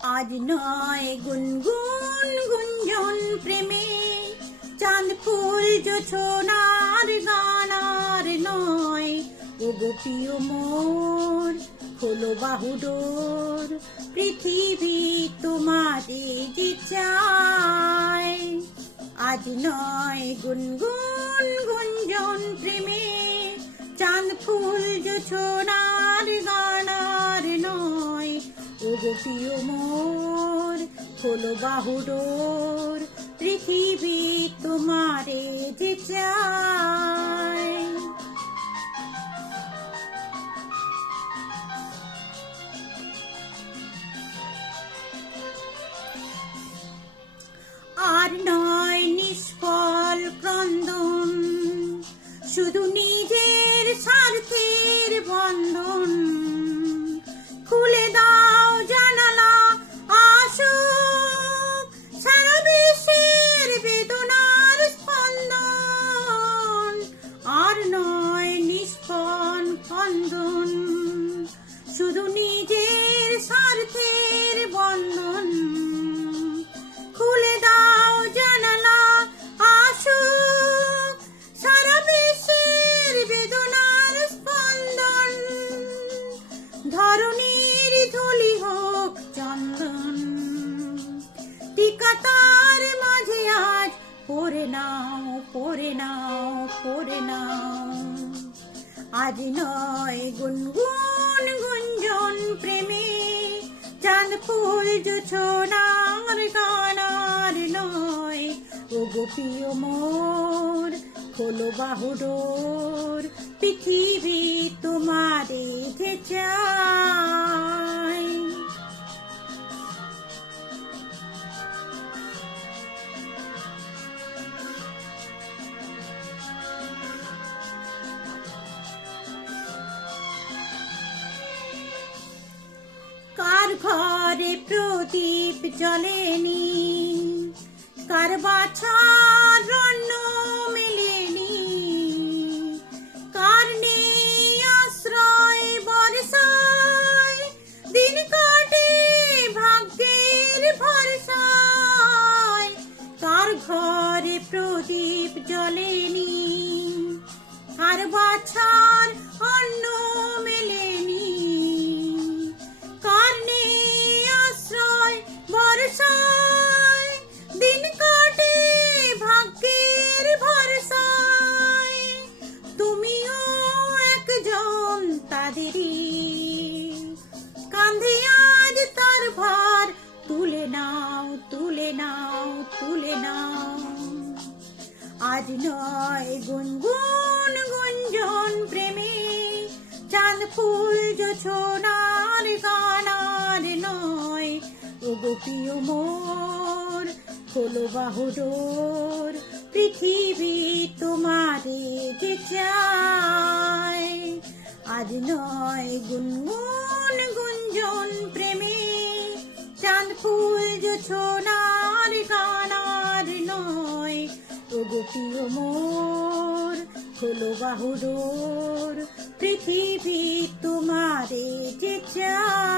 আজ নয় গুনগুন গুঞ্জন প্রেমে, চাঁদ ফুল জোছনার গান আর নয়। ওগো প্রিয় মোর খোলো বাহুডোর, পৃথিবী তোমারে যে চায়। আজ নয় গুনগুন গুঞ্জন প্রেমে, চাঁদ ফুল জোছনার গান আর নয়। ওগো প্রিয় মোর খোলো বাহুডোর, পৃথিবী তোমারে যে চায়। আর নয় নিষ্ফল ক্রন্দন, শুধু নিজের স্বার্থের বন্ধন। খুলে দাও জানালা, আসুক সারা বিশ্বের বেদনার স্পন্দন। আর নয় নিষ্ফল ক্রন্দন, শুধু নিজের স্বার্থের বন্ধন। খুলে দাও জানালা, আসুক সারা বিশ্বের বেদনার স্পন্দন। ধরণীর ধুলি হোক চন্দন, টিকা তার মাঝে আজ পরে নাও, পরে নাও, পরে নাও। আজ নয় গুনগুন গুঞ্জন প্রেমে, চাঁদ ফুল জোছনার গান আর নয়। ওগো প্রিয় মোর খোলো বাহুডোর, পৃথিবী তোমারে যে চায়। কার ঘরে প্রদীপ জ্বলেনি, কার বাছার রণ্য মেলেনি। কার নেই আশ্রয় বর্ষায়, দিন কাটে ভাগ্যের ভরসায়। কার ঘরে প্রদীপ জ্বলেনি, কার বাছার অন্ন মেলেনি। কার নেই আশ্রয় বর্ষায়, দিন কাটে ভাগ্যের ভরসায়। তুমিও একজন তাদেরই, কাঁধে আজ তার ভার তুলে নাও, তুলে নাও, তুলে নাও। আজ নয় গুনগুন গুঞ্জন প্রেমে, চাঁদ ফুল জোছনার গান আর নয়। ওগো প্রিয় মোর খোলো বাহুডোর, পৃথিবী তোমারে যে চায়। আজ নয় গুনগুন গুঞ্জন প্রেমে, চাঁদ ফুল জোছনার গান আর নয়। ওগো প্রিয় মোর খোলো বাহুডোর, পৃথিবী তোমারে যে চায়।